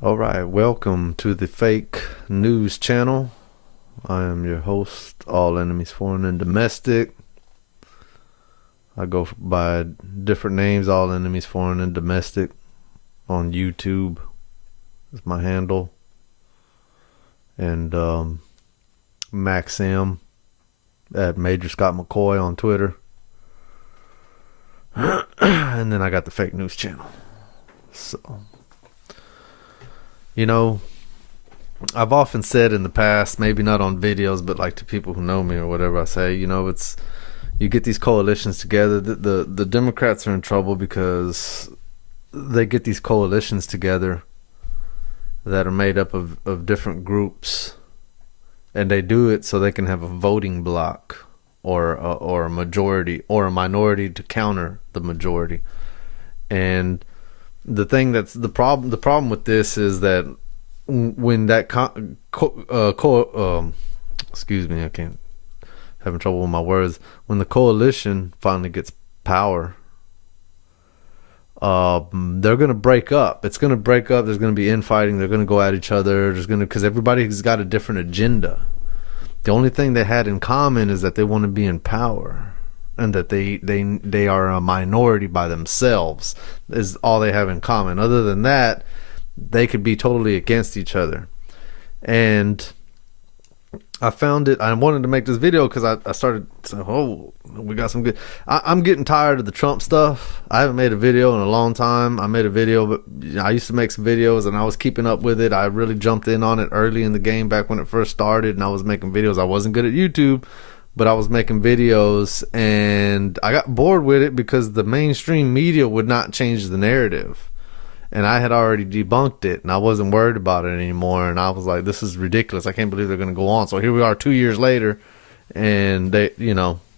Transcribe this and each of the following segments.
All right, welcome to the fake news channel. I am your host, All Enemies Foreign and Domestic. I go by different names, All Enemies Foreign and Domestic on YouTube is my handle. And Maxim at Major Scott McCoy on Twitter. And then I got the fake news channel. So, you know, I've often said in the past, maybe not on videos, but like to people who know me or whatever, I say, it's you get these coalitions together. The Democrats are in trouble because they get these coalitions together that are made up of different groups, and they do it so they can have a voting block or a majority or a minority to counter the majority. And the thing that's the problem with this is that when that excuse me, I can't, having trouble with my words. When the coalition finally gets power, they're gonna break up. It's gonna break up. There's gonna be infighting. They're gonna go at each other. Because everybody's got a different agenda. The only thing they had in common is that they want to be in power, and that they are a minority by themselves is all they have in common. Other than that, they could be totally against each other. And I found it, I wanted to make this video because I started saying, oh, we got some good. I'm getting tired of the Trump stuff. I haven't made a video in a long time. I made a video, but I used to make some videos and I was keeping up with it. I really jumped in on it early in the game back when it first started, and I was making videos. I wasn't good at YouTube, but I was making videos, and I got bored with it because the mainstream media would not change the narrative. And I had already debunked it, and I wasn't worried about it anymore. And I was like, this is ridiculous. I can't believe they're going to go on. So here we are 2 years later, and they,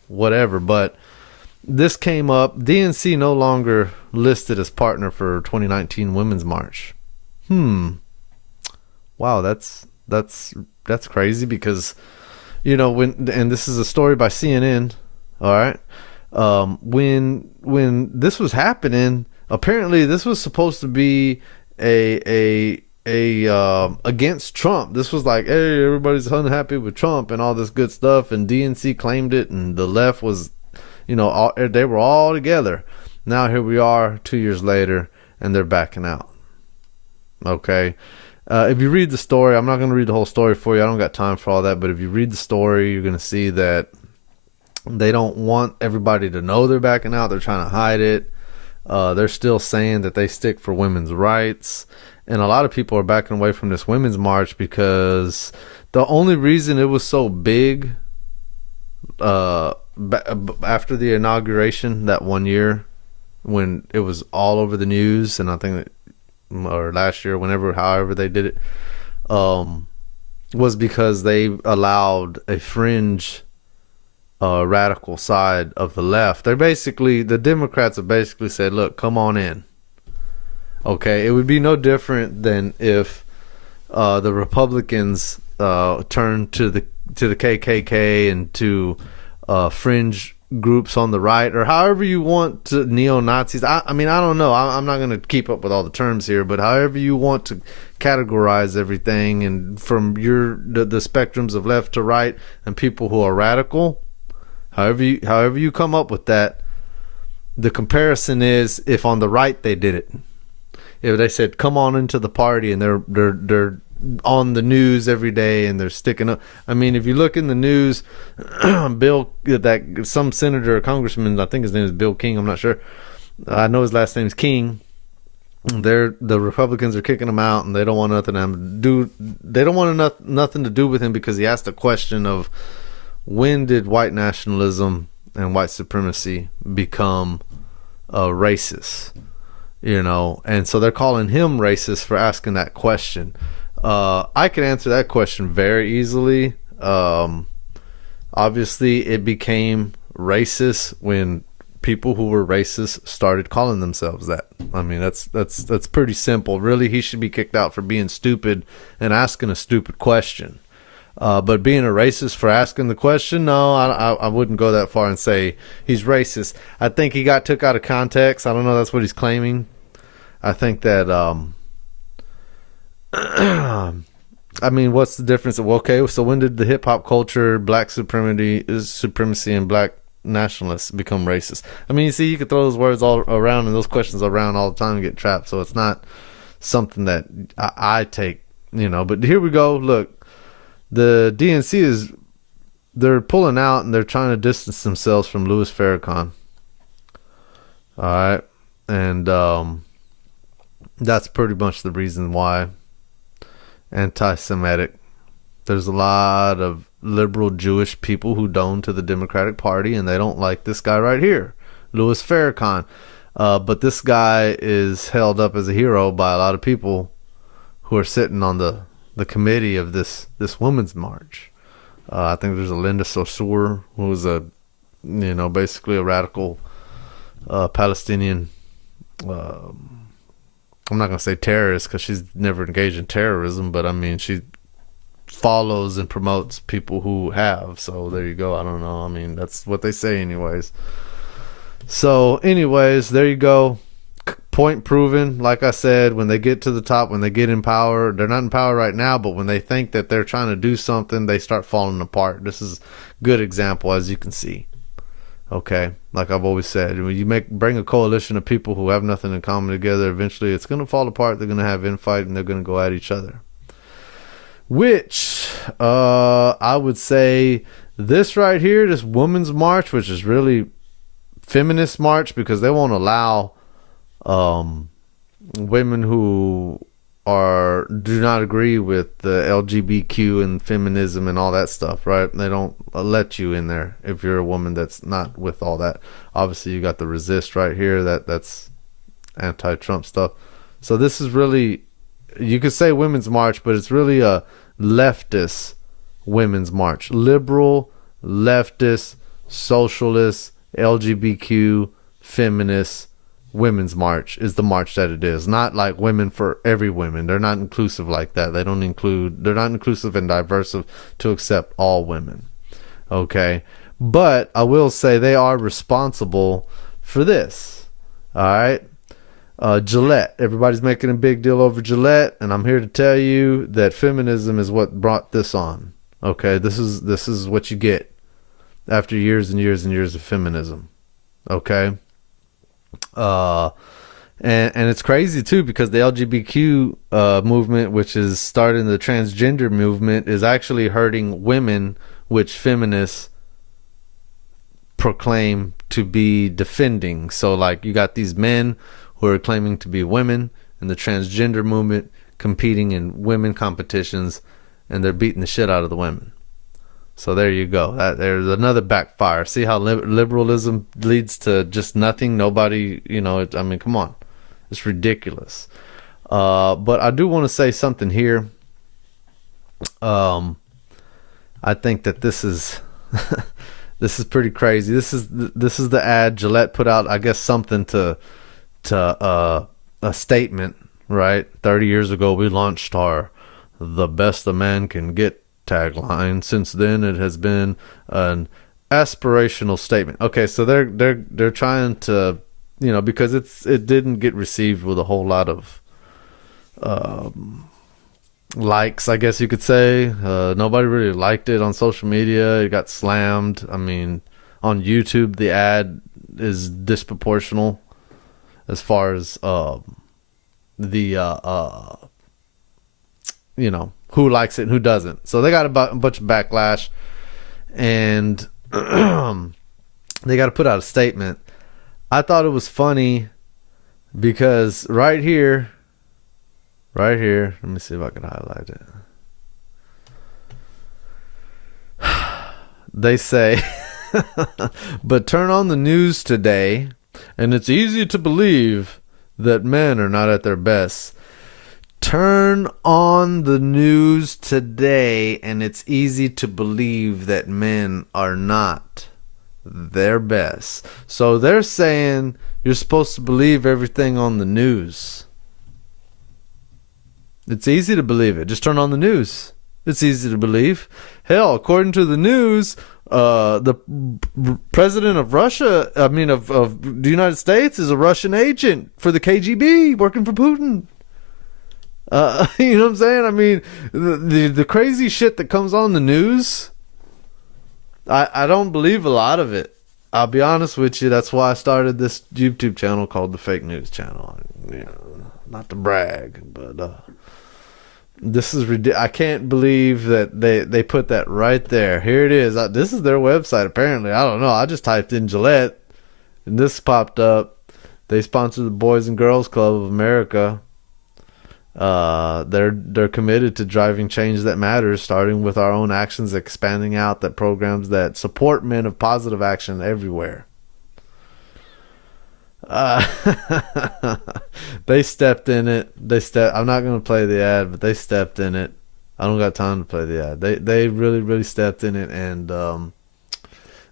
whatever. But this came up. DNC no longer listed as partner for 2019 Women's March. Wow, that's crazy because, and this is a story by CNN. All right. When this was happening, apparently this was supposed to be a against Trump. This was like, hey, everybody's unhappy with Trump and all this good stuff, and DNC claimed it, and the left was, they were all together. Now here we are 2 years later, and they're backing out. Okay. If you read the story, I'm not going to read the whole story for you. I don't got time for all that. But if you read the story, you're going to see that they don't want everybody to know they're backing out. They're trying to hide it. They're still saying that they stick for women's rights. And a lot of people are backing away from this women's march because the only reason it was so big after the inauguration that 1 year when it was all over the news, and I think that, or last year, however they did it, was because they allowed a fringe radical side of the left. The Democrats have basically said, look, come on in. Okay, it would be no different than if the Republicans turned to the KKK and to fringe groups on the right, or however you want to, neo-Nazis. I mean, I don't know. I'm not going to keep up with all the terms here, but however you want to categorize everything, and from the spectrums of left to right and people who are radical, however you come up with that, the comparison is if on the right they did it. If they said, come on into the party, and they're on the news every day and they're sticking up. I mean, if you look in the news, some senator or congressman, I think his name is Bill King, I'm not sure. I know his last name is King. The Republicans are kicking him out, and they don't want nothing to do. They don't want nothing to do with him because he asked the question of, when did white nationalism and white supremacy become racist? And so they're calling him racist for asking that question. I can answer that question very easily. Obviously, it became racist when people who were racist started calling themselves that. I mean, that's pretty simple. Really, he should be kicked out for being stupid and asking a stupid question. But being a racist for asking the question, no, I wouldn't go that far and say he's racist. I think he got took out of context. I don't know. That's what he's claiming. I think that I mean, what's the difference? Well, okay, so when did the hip hop culture, black supremacy, and black nationalists become racist? I mean, you see, you could throw those words all around and those questions around all the time and get trapped. So it's not something that I take, But here we go. Look, the DNC they're pulling out and they're trying to distance themselves from Louis Farrakhan. All right, and that's pretty much the reason why. Anti-Semitic. There's a lot of liberal Jewish people who donate to the Democratic Party, and they don't like this guy right here, Louis Farrakhan. But this guy is held up as a hero by a lot of people who are sitting on the committee of this women's march. I think there's a Linda Sarsour, who is basically a radical Palestinian. I'm not going to say terrorist because she's never engaged in terrorism, but I mean, she follows and promotes people who have. So there you go. I don't know. I mean, that's what they say anyways. So anyways, there you go. Point proven. Like I said, when they get to the top, when they get in power, they're not in power right now, but when they think that they're trying to do something, they start falling apart. This is a good example, as you can see. Okay, like I've always said, when you bring a coalition of people who have nothing in common together, eventually it's going to fall apart. They're going to have infight and they're going to go at each other. Which I would say this right here, this women's march, which is really feminist march, because they won't allow women who do not agree with the LGBTQ and feminism and all that stuff, right? They don't let you in there if you're a woman that's not with all that. Obviously, you got the resist right here. That's anti-Trump stuff. So this is really, you could say women's march, but it's really a leftist women's march. Liberal, leftist, socialist, LGBTQ, feminist women's march is the march that it is. Not like women for every woman. They're not inclusive like that. They're not inclusive and diverse to accept all women. Okay. But I will say they are responsible for this. All right. Gillette. Everybody's making a big deal over Gillette, and I'm here to tell you that feminism is what brought this on. Okay. This is what you get after years and years and years of feminism. Okay. And it's crazy too, because the LGBTQ movement, which is starting the transgender movement, is actually hurting women, which feminists proclaim to be defending. So like, you got these men who are claiming to be women in the transgender movement, competing in women competitions, and they're beating the shit out of the women. So there you go. There's another backfire. See how liberalism leads to just nothing? Nobody, I mean, come on. It's ridiculous. But I do want to say something here. I think that this is this is pretty crazy. This is the ad Gillette put out. I guess something to a statement, right? 30 years ago, we launched our "The Best a Man Can Get" tagline. Since then, it has been an aspirational statement. Okay, so they're trying to, because it didn't get received with a whole lot of likes, I guess you could say. Nobody really liked it on social media. It got slammed. I mean, on YouTube, the ad is disproportional as far as who likes it and who doesn't. So they got a bunch of backlash, and they got to put out a statement. I thought it was funny because right here, let me see if I can highlight it. They say, but turn on the news today, and it's easy to believe that men are not at their best. Turn on the news today, and it's easy to believe that men are not their best. So they're saying you're supposed to believe everything on the news. It's easy to believe it. Just turn on the news. It's easy to believe. Hell, according to the news, the president of Russia, of the United States, is a Russian agent for the KGB working for Putin. You know what I'm saying? I mean, the crazy shit that comes on the news, I don't believe a lot of it. I'll be honest with you. That's why I started this YouTube channel called the Fake News Channel. You know, not to brag, but this is ridiculous. I can't believe that they put that right there. Here it is. This is their website, apparently. I don't know. I just typed in Gillette, and this popped up. They sponsor the Boys and Girls Club of America. They're committed to driving change that matters, starting with our own actions, expanding out that programs that support men of positive action everywhere. They stepped in it. I'm not going to play the ad, but they stepped in it. I don't got time to play the ad. They really, really stepped in it, and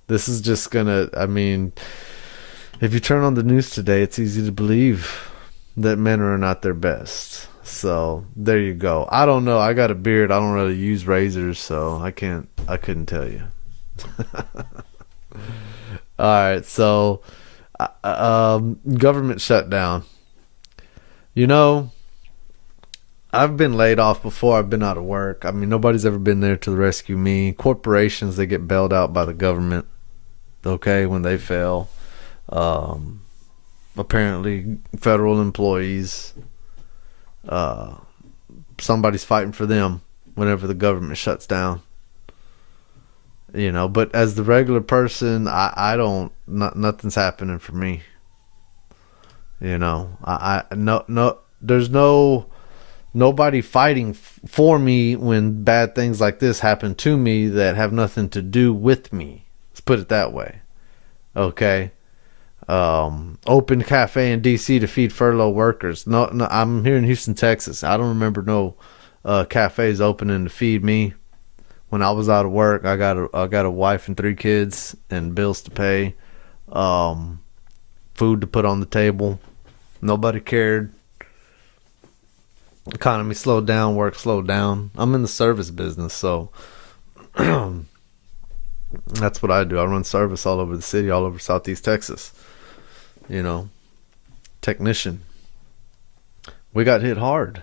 this is just gonna. I mean, if you turn on the news today, it's easy to believe that men are not their best. So there you go. I don't know. I got a beard. I don't really use razors, so I couldn't tell you. All right. So, government shutdown. You know, I've been laid off before. I've been out of work. I mean, nobody's ever been there to rescue me. Corporations, they get bailed out by the government. Okay, when they fail. Apparently, federal employees. Somebody's fighting for them whenever the government shuts down, you know. But as the regular person, I don't. Nothing's happening for me. You know, there's nobody fighting for me when bad things like this happen to me that have nothing to do with me. Let's put it that way. Okay. Open cafe in DC to feed furlough workers. No, I'm here in Houston, Texas. I don't remember no cafes opening to feed me. When I was out of work, I got a wife and 3 kids and bills to pay, food to put on the table. Nobody cared. Economy slowed down, work slowed down. I'm in the service business, so that's what I do. I run service all over the city, all over Southeast Texas. You know, technician. We got hit hard.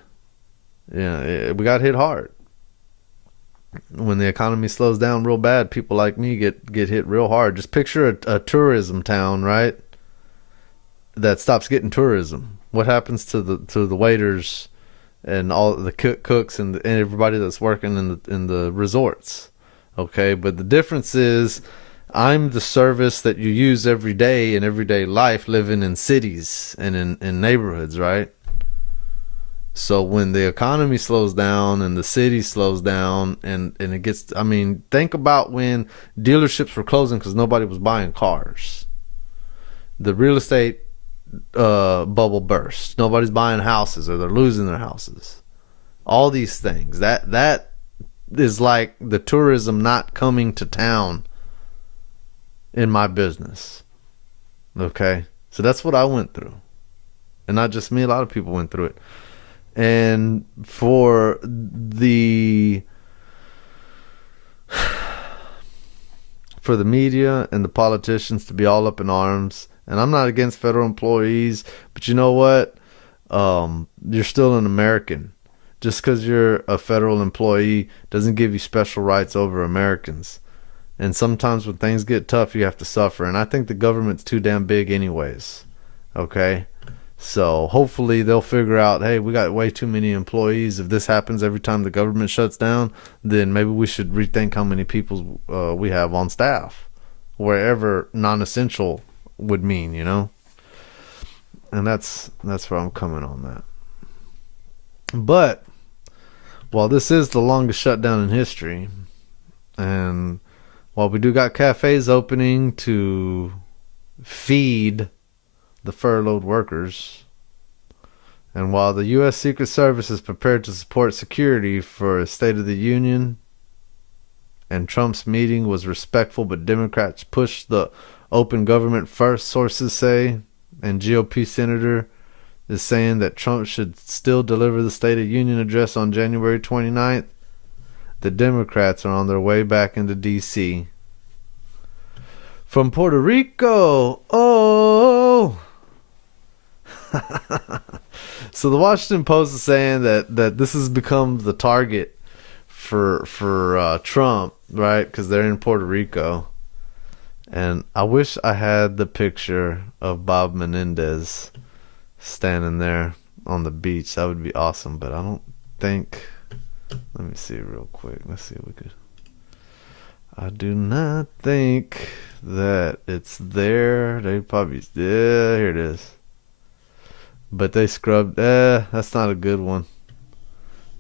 Yeah, we got hit hard. When the economy slows down real bad, people like me get hit real hard. Just picture a tourism town, right? That stops getting tourism. What happens to the waiters and all the cooks and everybody that's working in the resorts? Okay, but the difference is, I'm the service that you use every day in everyday life, living in cities and in neighborhoods, right? So when the economy slows down and the city slows down and it gets, I mean, think about when dealerships were closing because nobody was buying cars. The real estate bubble burst. Nobody's buying houses or they're losing their houses. All these things. That is like the tourism not coming to town in my business. Okay? So that's what I went through. And not just me, a lot of people went through it. And for the media and the politicians to be all up in arms, and I'm not against federal employees, but you know what? You're still an American. Just because you're a federal employee doesn't give you special rights over Americans. And sometimes when things get tough, you have to suffer. And I think the government's too damn big anyways. Okay? So hopefully they'll figure out, hey, we got way too many employees. If this happens every time the government shuts down, then maybe we should rethink how many people we have on staff. Wherever non-essential would mean, you know? And that's where I'm coming on that. But while this is the longest shutdown in history, and while we do got cafes opening to feed the furloughed workers, and while the U.S. Secret Service is prepared to support security for a State of the Union, and Trump's meeting was respectful, but Democrats pushed the open government first, sources say, and GOP Senator is saying that Trump should still deliver the State of Union address on January 29th. The Democrats are on their way back into D.C. From Puerto Rico, oh, So the Washington Post is saying that this has become the target for Trump, right? Because they're in Puerto Rico, and I wish I had the picture of Bob Menendez standing there on the beach. That would be awesome, but I don't think. Let me see real quick. Let's see if we could. I do not think that it's there. They probably, yeah, here it is. But they scrubbed. That's not a good one.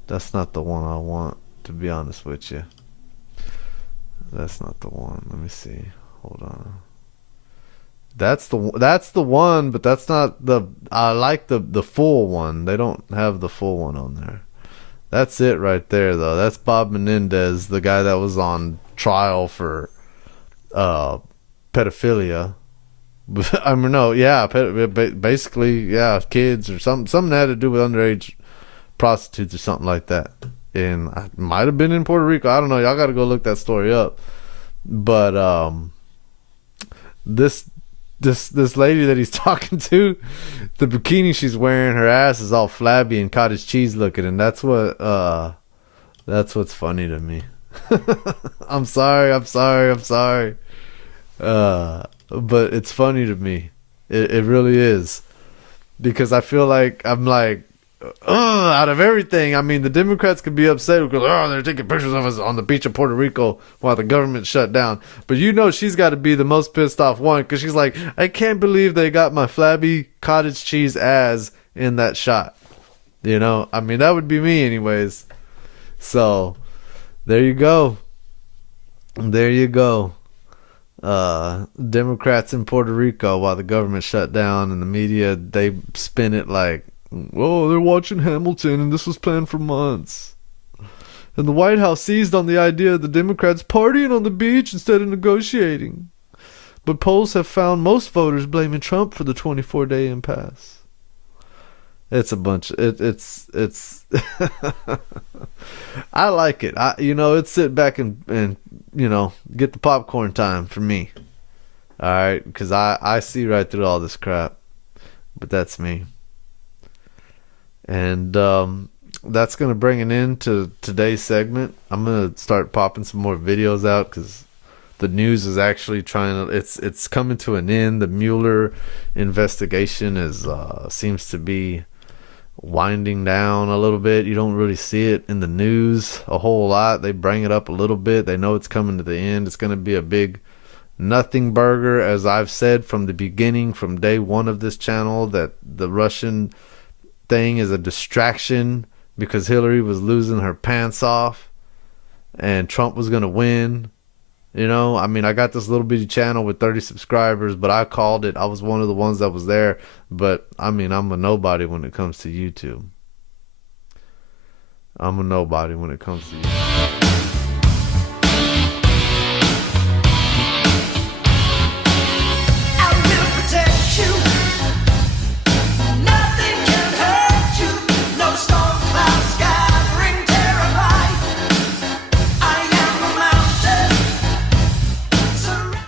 That's not the one I want, to be honest with you. That's not the one. Let me see. Hold on. That's the one, but that's not the. I like the full one. They don't have the full one on there. That's it right there, though. That's Bob Menendez, the guy that was on trial for pedophilia. I mean, no, yeah, basically, yeah, kids or something that had to do with underage prostitutes or something like that. And I might have been in Puerto Rico. I don't know. Y'all got to go look that story up. But this lady that he's talking to, the bikini she's wearing, her ass is all flabby and cottage cheese looking, and that's what's funny to me. I'm sorry. But it's funny to me. It really is. Because I feel like I'm like, out of everything, I mean, the Democrats could be upset because, they're taking pictures of us on the beach of Puerto Rico while the government shut down. But she's got to be the most pissed off one, because she's like, I can't believe they got my flabby cottage cheese ass in that shot. I mean, that would be me anyways. So, there you go. Democrats in Puerto Rico while the government shut down, and the media, they spin it like, oh, they're watching Hamilton and this was planned for months. And the White House seized on the idea of the Democrats partying on the beach instead of negotiating. But polls have found most voters blaming Trump for the 24-day impasse. It's a bunch. It's. I like it. It's sit back and get the popcorn time for me. All right, because I see right through all this crap. But that's me. And that's going to bring an end to today's segment. I'm going to start popping some more videos out because the news is actually it's coming to an end. The Mueller investigation seems to be winding down a little bit. You don't really see it in the news a whole lot. They bring it up a little bit. They know it's coming to the end. It's going to be a big nothing burger, as I've said from the beginning, from day one of this channel, that the Russian thing is a distraction because Hillary was losing her pants off and Trump was going to win. I mean, I got this little bitty channel with 30 subscribers, but I called it. I was one of the ones that was there. But, I mean, I'm a nobody when it comes to YouTube. I'm a nobody when it comes to YouTube.